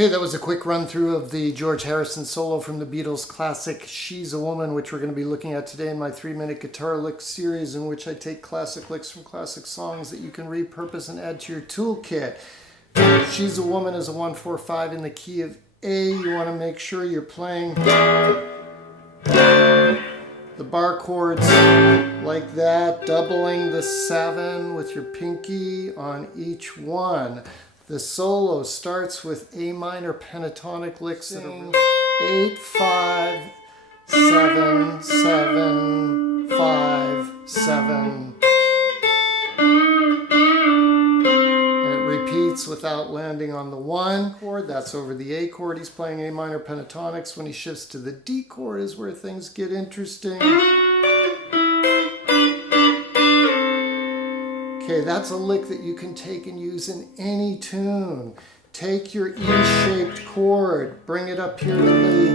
Okay, that was a quick run through of the George Harrison solo from the Beatles classic She's a Woman, which we're going to be looking at today in my 3-minute guitar lick series, in which I take classic licks from classic songs that you can repurpose and add to your toolkit. She's a Woman is a 1-4-5 in the key of A. You want to make sure you're playing the bar chords like that, doubling the 7 with your pinky on each one. The solo starts with A minor pentatonic licks that are 8, 5, 7, 7, 5, 7. And it repeats without landing on the 1 chord. That's over the A chord. He's playing A minor pentatonics. When he shifts to the D chord is where things get interesting. Okay, that's a lick that you can take and use in any tune. Take your E-shaped chord, bring it up here to the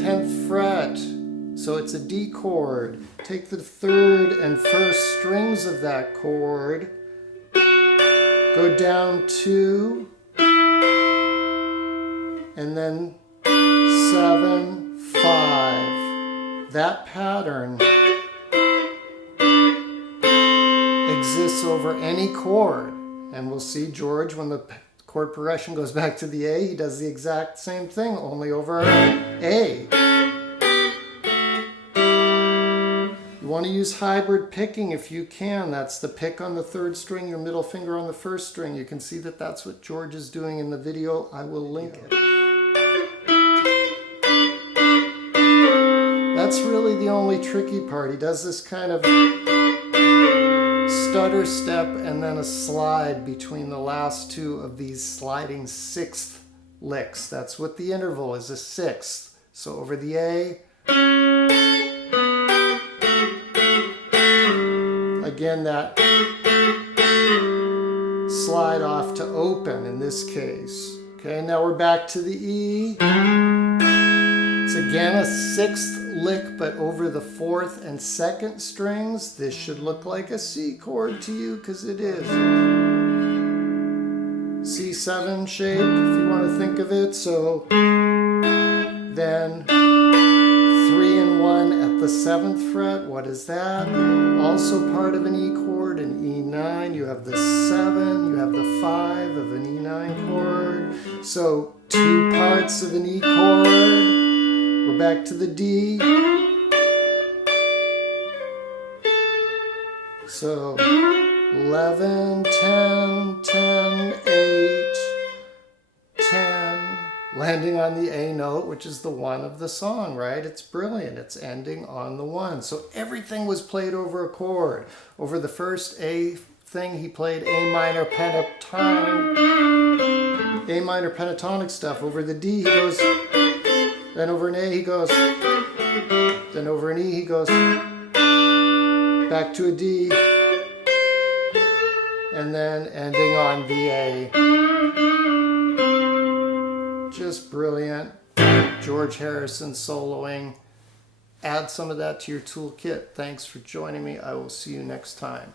10th fret, so it's a D chord. Take the 3rd and 1st strings of that chord, go down 2, and then 7, 5. That pattern exists over any chord, and we'll see George, when the chord progression goes back to the A, he does the exact same thing, only over A. You want to use hybrid picking if you can. That's the pick on the 3rd string, your middle finger on the 1st string. You can see that that's what George is doing in the video. I will link it. That's really the only tricky part. He does this kind of stutter step and then a slide between the last 2 of these sliding 6th licks. That's what the interval is, a 6th. So over the A, again that slide off to open in this case. Okay, now we're back to the E. It's again a 6th lick, but over the 4th and 2nd strings. This should look like a C chord to you, because it is. C7 shape, if you want to think of it. So then 3 and 1 at the 7th fret. What is that? Also part of an E chord, an E9. You have the 7, you have the 5 of an E9 chord. So 2 parts of an E chord. We're back to the D. So 11, 10, 10, 8, 10, landing on the A note, which is the 1 of the song, right? It's brilliant. It's ending on the 1. So everything was played over a chord. Over the first A thing, he played A minor pentatonic stuff. Over the D, he goes. Then over an A he goes, then over an E he goes, back to a D, and then ending on the A. Just brilliant. George Harrison soloing. Add some of that to your toolkit. Thanks for joining me. I will see you next time.